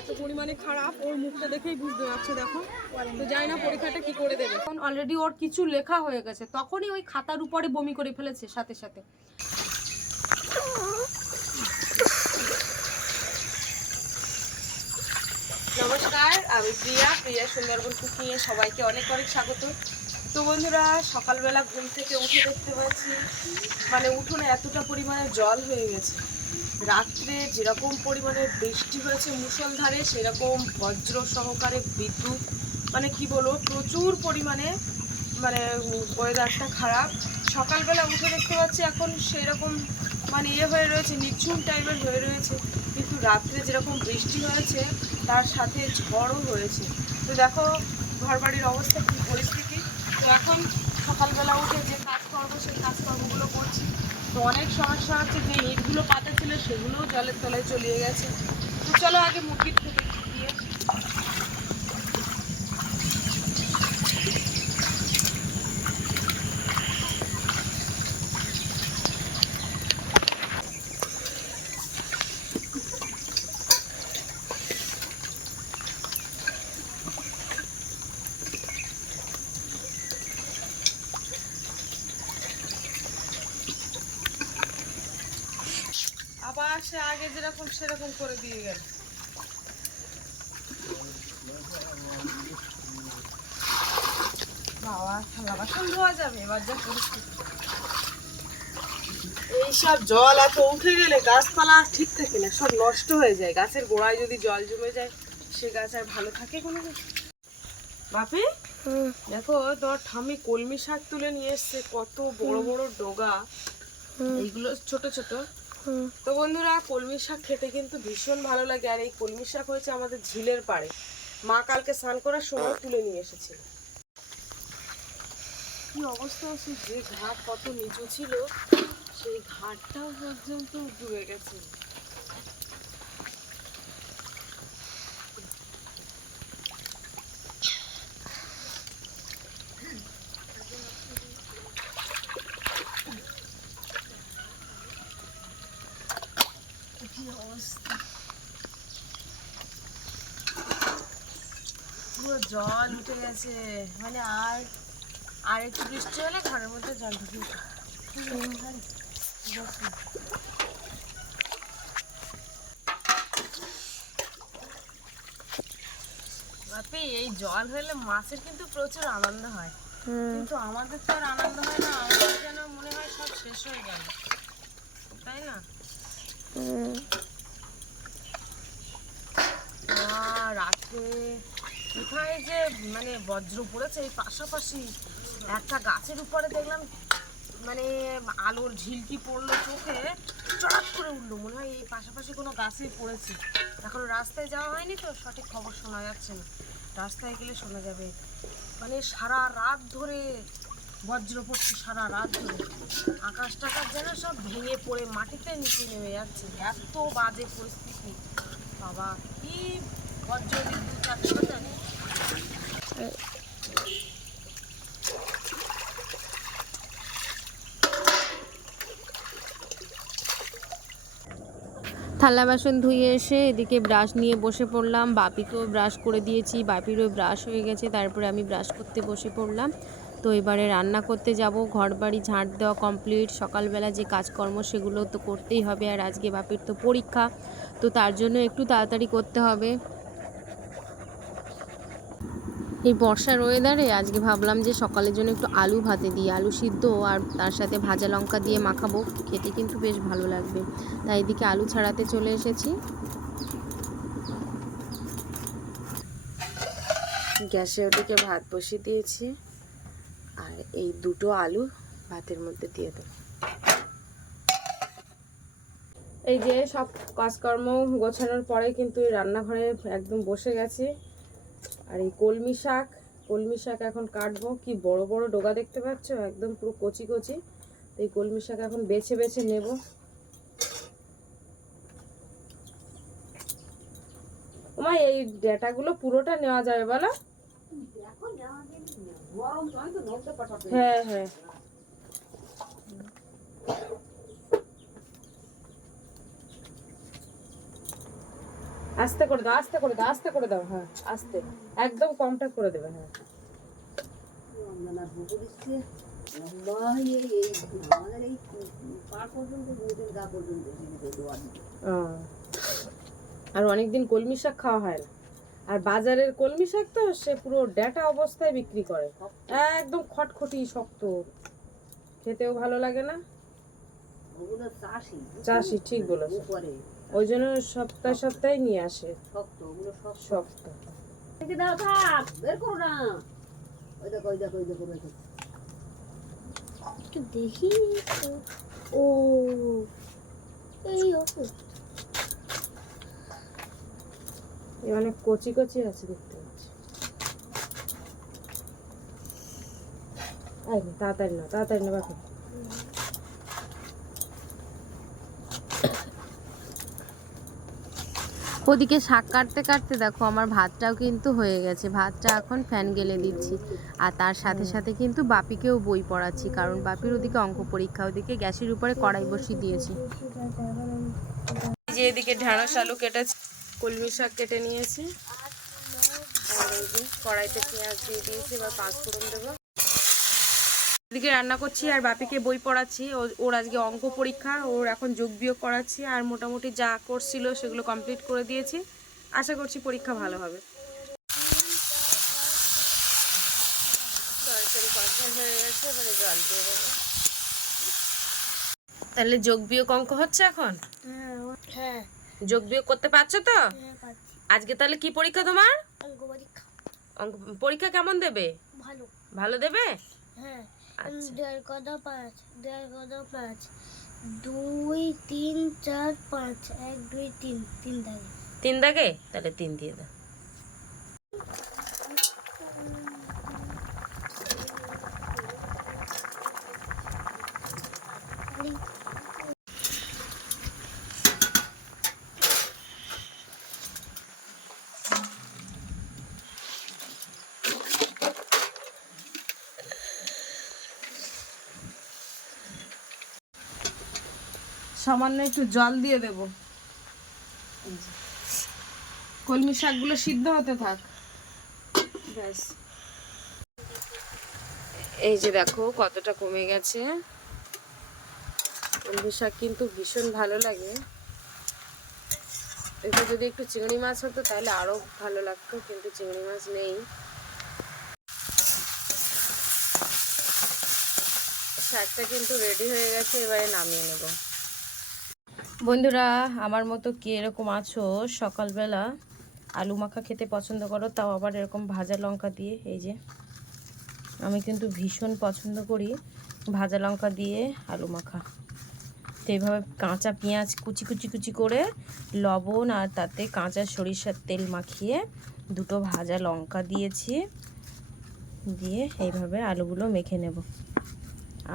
এত পরিমাণে খারাপ, ওর মুখটা দেখেই বুঝতে পারছ দেখো। তো জানি না পরীক্ষাটা কি করে দেবে। অলরেডি ওর কিছু লেখা হয়ে গেছে, তখনই ওই খাতার উপরে বমি করে ফেলেছে সাথে সাথে। নমস্কার, আমি প্রিয়া। প্রিয়া সুন্দরবন কুকিংয়ে সবাইকে অনেক অনেক স্বাগত। তো বন্ধুরা, সকালবেলা ঘুম থেকে উঠে দেখতে পাচ্ছি মানে উঠোনে এতটা পরিমাণে জল হয়ে গেছে। রাত্রে যেরকম পরিমাণে বৃষ্টি হয়েছে মুসলধারে সেরকম বজ্র সহকারে বিদ্যুৎ মানে কি বলব, প্রচুর পরিমাণে মানে ওয়েদারটা খারাপ। সকালবেলা উঠে দেখতে পাচ্ছি এখন সেরকম মানে ইয়ে হয়ে রয়েছে, নিঝুম টাইপের হয়ে রয়েছে। কিন্তু রাত্রে যেরকম বৃষ্টি হয়েছে, তার সাথে ঝড়ও হয়েছে। তো দেখো, ঘরবাড়ির অবস্থা, কী পরিস্থিতি? তো এখন সকালবেলা উঠে যে কাজ করব সেই কাজকর্মগুলো করছি। তো অনেক সমস্যা হচ্ছে, যে ইটগুলো পাতা ছিল সেগুলোও জলের তলায় চলিয়ে গেছে। তো চলো আগে মুরগির থেকে দিয়ে আবার সে আগে যেরকম সেরকম করে দিয়ে গেল। বাবা থালা বাসন ধোয়া যাবে এবার যা পরিস্থিতি এইসব জল এত উঠে গেলে গাছপালা ঠিক থাকে না সব নষ্ট হয়ে যায়। গাছের গোড়ায় যদি জল জমে যায় সে গাছ আর ভালো থাকে কোনো? বাপি দেখো তোমার ঠামি কলমি শাক তুলে নিয়ে এসছে কত বড় বড় ডোগা। এইগুলো ছোট ছোট। তো বন্ধুরা, কলমি শাক খেতে কিন্তু ভীষণ ভালো লাগে, আর এই কলমি শাক হয়েছে আমাদের ঝিলের পাড়ে। মা কালকে স্নান করার সময় তুলে নিয়ে এসেছিল কি অবস্থা হচ্ছে, যে ঘাট কত নিচু ছিল, সেই ঘাটটাও পর্যন্ত ডুবে গেছে কি অবস্থা পুরো জল উঠে গেছে। মানে আর আর একটু বৃষ্টি হলে ঘরের মধ্যে জল ঢুকে বাপি এই জল হলে মাছের কিন্তু প্রচুর আনন্দ হয়। কিন্তু আমাদের তো আর আনন্দ হয় না আমাদের যেন মনে হয় সব শেষ হয়ে গেল। তাই না আহ, রাতে কোথায় যে মানে বজ্র পড়েছে, এই পাশাপাশি একটা গাছের উপরে দেখলাম মানে আলোর ঝিলকি পড়ল চোখে চড়াত করে উঠল, মনে হয় এই পাশাপাশি কোনো গাছে পড়েছে। এখন রাস্তায় যাওয়া হয়নি তো, সঠিক খবর শোনা যাচ্ছে না। রাস্তায় গেলে শোনা যাবে। মানে সারা রাত ধরে বজ্র পড়ছে, সারা রাত ধরে। আকাশ টাকাশ যেন সব ভেঙে পড়ে, মাটিতে নিচে নেমে যাচ্ছে। এত বাজে পরিস্থিতি। বাবা, কি বজ্র বিদ্যুৎ থালা বাসন ধুয়ে এসে এদিকে ব্রাশ নিয়ে বসে পড়লাম। বাপিকেও ব্রাশ করে দিয়েছি। বাপিরও ব্রাশ হয়ে গেছে, তারপরে আমি ব্রাশ করতে বসে পড়লাম। তো এবারে রান্না করতে যাব। ঘর বাড়ি ঝাঁট দেওয়া কমপ্লিট। সকালবেলা যে কাজকর্ম, সেগুলো তো করতেই হবে। আর আজকে বাপির তো পরীক্ষা, তো তার জন্য একটু তাড়াতাড়ি করতে হবে। এই বর্ষার ওয়েদারে আজকে ভাবলাম যে সকালের জন্য একটু আলু ভাতে দিই। আলু সিদ্ধ আর তার সাথে ভাজা লঙ্কা দিয়ে মাখাবো। খেতে কিন্তু বেশ ভালো লাগবে। তাই এদিকে আলু ছাড়াতে চলে এসেছি। গ্যাসে ওদিকে ভাত বসিয়ে দিয়েছি। আর এই দুটো আলু ভাতের মধ্যে দিয়ে দেবো। এই যে সব কাজকর্ম গোছানোর পরে কিন্তু রান্নাঘরে একদম বসে গেছি। আর এই কলমি শাক কলমি শাক এখন কাটবো। কি বড় বড় ডোগা দেখতে পাচ্ছ? একদম পুরো কচি কচি। তো এই কলমি শাক এখন বেছে বেছে নেব। ওমা এই ডেটাগুলো পুরোটা নেওয়া যাবে বলো। হ্যাঁ হ্যাঁ। আস্তে করে দাও আস্তে করে দাও আস্তে করে দাও হ্যাঁ আস্তে। একদম কমটা করে দেবে হ্যাঁ। আর অনেকদিন কলমি শাক খাওয়া হয় না। আর বাজারের কলমি শাক তো সে পুরো ডেটা অবস্থায় বিক্রি করে। একদম খটখটি শক্ত। খেতেও ভালো লাগে না। চাষি। ঠিক বলেছে। ওই জন্য সপ্তাহে সপ্তাহে নিয়ে আসে। শক্ত একটু দেখি। তো। ও। এই ও এ অনেক কচি কচি আছে দেখতে পাচ্ছি। না, তাড়াতাড়ি না তাড়াতাড়ি না বাকি। ওদিকে শাক কাটতে কাটতে দেখো আমার ভাতটাও কিন্তু হয়ে গেছে। ভাতটা এখন ফ্যান গেলে দিচ্ছি। আর তার সাথে সাথে কিন্তু বাপিকেও বই পড়াচ্ছি কারণ বাপির ওদিকে অঙ্ক পরীক্ষা ওদিকে গ্যাসের উপরে কড়াই বসিয়ে দিয়েছি। যে এদিকে ঢেঁড়স আলু কেটেছি কলমি শাক কেটে নিয়েছি। আর এই যে কড়াইতে পেঁয়াজ দিয়ে দিয়েছি এবার পাঁচ ফোড়ন দেবো। এদিকে রান্না করছি আর বাপিকে বই পড়াচ্ছি। ও- ওর আজকে অঙ্ক পরীক্ষা ওর এখন যোগ বিয়োগ করাচ্ছি আর মোটামুটি যা করছিল সেগুলো কমপ্লিট করে দিয়েছি। আশা করছি পরীক্ষা ভালো হবে। হয়ে তাহলে যোগ বিয়োগ অঙ্ক হচ্ছে এখন? হ্যাঁ হ্যাঁ। যোগ বিয়োগ করতে পারছ তো? হ্যাঁ আজকে তাহলে কি পরীক্ষা তোমার? অঙ্ক পরীক্ষা। অঙ্ক পরীক্ষা কেমন দেবে? ভালো। ভালো দেবে? হ্যাঁ। দেড় কদা পাঁচ দেড় কদা পাঁচ দুই তিন চার পাঁচ এক দুই তিন তিন দাগে। তিন দাগে? তাহলে তিন দিয়ে দাও। সামান্য একটু জল দিয়ে দেব। কলমি শাকগুলো সিদ্ধ হতে থাক। ব্যাস। এই যে দেখো কতটা কমে গেছে। কলমি শাক কিন্তু ভীষণ ভালো লাগে। এতে যদি একটু চিংড়ি মাছ হতো তাহলে আরও ভালো লাগতো, কিন্তু চিংড়ি মাছ নেই। শাকটা কিন্তু রেডি হয়ে গেছে, এবারে নামিয়ে নেব। বন্ধুরা, আমার মতো কে এরকম আছো? সকালবেলা আলু মাখা খেতে পছন্দ করো, তাও আবার এরকম ভাজা লঙ্কা দিয়ে। এই যে, আমি কিন্তু ভীষণ পছন্দ করি ভাজা লঙ্কা দিয়ে আলু মাখা। তো এইভাবে কাঁচা পেঁয়াজ কুচি কুচি কুচি করে, লবণ আর তাতে কাঁচা সরিষার তেল মাখিয়ে দুটো ভাজা লঙ্কা দিয়েছি, দিয়ে এইভাবে আলুগুলো মেখে নেব।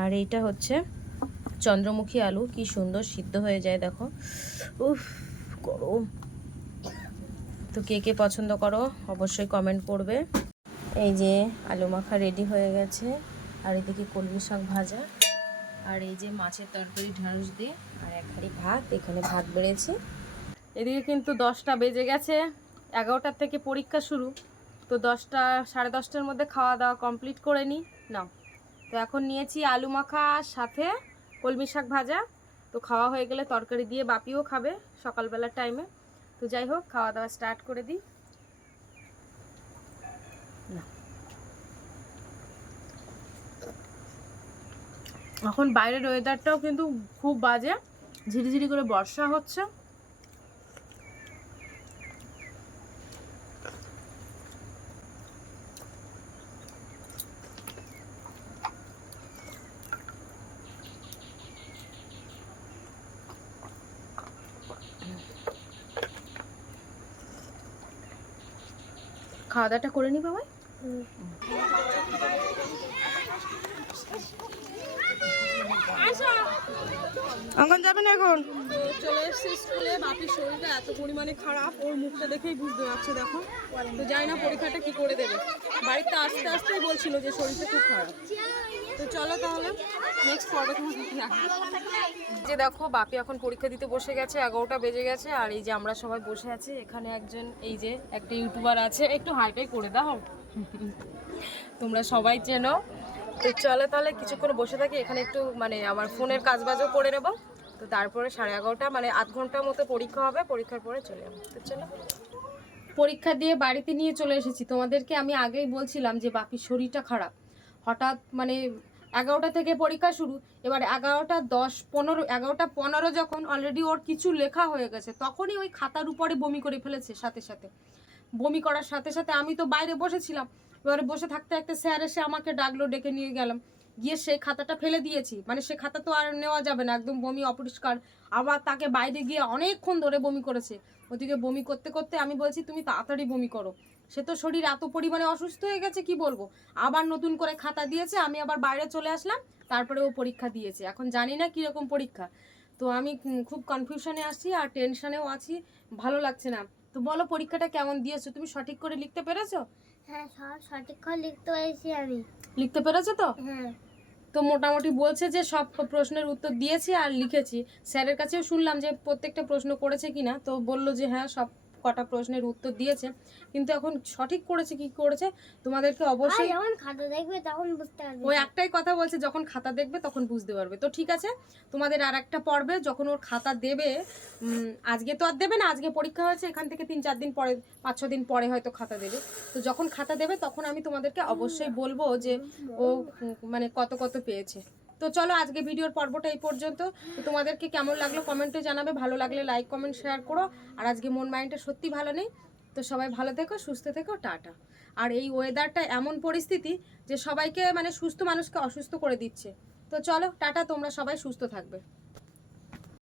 আর এইটা হচ্ছে চন্দ্রমুখী আলু কি সুন্দর সিদ্ধ হয়ে যায় দেখো। উফ, গরম। তো কে কে পছন্দ করো অবশ্যই কমেন্ট করবে। এই যে আলু মাখা রেডি হয়ে গেছে। আর এদিকে কলমি শাক ভাজা। আর এই যে মাছের তরকারি ঢেঁড়স দিয়ে। আর এক ভাত, এখানে ভাত বেড়েছে। এদিকে কিন্তু দশটা বেজে গেছে। এগারোটার থেকে পরীক্ষা শুরু। তো দশটা, সাড়ে দশটার মধ্যে খাওয়া দাওয়া কমপ্লিট করে নিই। নাও। তো এখন নিয়েছি আলু মাখা, সাথে কলমি শাক ভাজা, তো খাওয়া হয়ে গেলে তরকারি দিয়ে বাপিও খাবে সকালবেলার টাইমে তো যাই হোক, খাওয়া দাওয়া স্টার্ট করে দিই। এখন বাইরের ওয়েদারটাও কিন্তু খুব বাজে, ঝিরিঝিরি করে বর্ষা হচ্ছে। খাওয়া দাওয়াটা করে নি বাবাই? অঙ্কন যাবেন এখন? চলে এসেছি স্কুলে বাপির শরীরটা এত পরিমাণে খারাপ, ওর মুখটা দেখেই বুঝতে পারছে দেখো। তো জানি না পরীক্ষাটা কি করে দেবে। বাড়িতে আসতে আসতেই বলছিল যে শরীরটা খুব খারাপ। তো চলো তাহলে নেক্সট পর্বে যে দেখো, বাপি এখন পরীক্ষা দিতে বসে গেছে, এগারোটা বেজে গেছে, আর এই যে আমরা সবাই বসে আছি, এখানে একজন, এই যে একটা ইউটিউবার আছে, একটু হাইটাই করে দাও। তোমরা সবাই চেনো তো চলো তাহলে কিছুক্ষণ বসে থাকি, এখানে একটু মানে আমার ফোনের কাজ বাজও করে নেব। তো তারপরে সাড়ে এগারোটা মানে আধ ঘণ্টার মতো পরীক্ষা হবে, পরীক্ষার পরে চলে যাব। তো চলো। পরীক্ষা দিয়ে বাড়িতে নিয়ে চলে এসেছি। তোমাদেরকে আমি আগেই বলছিলাম যে বাপির শরীরটা খারাপ। হঠাৎ মানে এগারোটা থেকে পরীক্ষা শুরু, এবার এগারোটা দশ পনেরো, এগারোটা পনেরো যখন অলরেডি ওর কিছু লেখা হয়ে গেছে, তখনই ওই খাতার উপরে বমি করে ফেলেছে সাথে সাথে। বমি করার সাথে সাথে আমি তো বাইরে বসেছিলাম। এবারে বসে থাকতে থাকতে স্যার এসে আমাকে ডাকলো, ডেকে নিয়ে গেলাম। গিয়ে সেই খাতাটা ফেলে দিয়েছি। মানে সে খাতা তো আর নেওয়া যাবে না, একদম বমি অপরিষ্কার। আবার তাকে বাইরে গিয়ে অনেকক্ষণ ধরে বমি করেছে। ওদিকে বমি করতে করতে আমি বলছি, তুমি তাড়াতাড়ি বমি করো। সে তো শরীর এত পরিমাণে অসুস্থ হয়ে গেছে, কি বলব? আবার নতুন করে খাতা দিয়েছে, আমি আবার বাইরে চলে আসলাম। তারপরে ও পরীক্ষা দিয়েছে। এখন জানি না কীরকম পরীক্ষা। তো আমি খুব কনফিউশনে আছি আর টেনশনেও আছি, ভালো লাগছে না। তো বলো পরীক্ষাটা কেমন দিয়েছ? তুমি সঠিক করে লিখতে পেরেছ? হ্যাঁ সব সঠিক করে লিখতে পেরেছি আমি। লিখতে পেরেছ তো? হ্যাঁ। তো মোটামুটি বলছে যে সব প্রশ্নের উত্তর দিয়েছি আর লিখেছি। স্যারের কাছেও শুনলাম যে প্রত্যেকটা প্রশ্ন করেছে কিনা তো বলল যে হ্যাঁ সব কটা প্রশ্নের উত্তর দিয়েছে কিন্তু এখন সঠিক করেছে কি করেছে? তোমাদেরকে অবশ্যই যখন খাতা দেখবে তখন বুঝতে পারবে। ওই একটাই কথা বলছে যখন খাতা দেখবে তখন বুঝতে পারবে। তো ঠিক আছে তোমাদের আর একটা পর্বে যখন ওর খাতা দেবে আজকে তো আর দেবে না আজকে পরীক্ষা হয়েছে এখান থেকে তিন চার দিন পরে পাঁচ ছ দিন পরে হয়তো খাতা দেবে। তো যখন খাতা দেবে তখন আমি তোমাদেরকে অবশ্যই বলব যে ও মানে কত কত পেয়েছে। তো চলো আজকে ভিডিওর পর্বটা এই পর্যন্ত। তোমাদেরকে কেমন লাগল কমেন্টে জানাবে। ভালো লাগলে লাইক কমেন্ট শেয়ার করো। আর আজকে মন মাইন্ডটা সত্যি ভালো নেই। তো সবাই ভালো থেকো, সুস্থ থেকো, টাটা। আর এই ওয়েদারটা এমন পরিস্থিতি যে সবাইকে মানে সুস্থ মানুষকে অসুস্থ করে দিচ্ছে। তো চলো, টাটা, তোমরা সবাই সুস্থ থাকবে।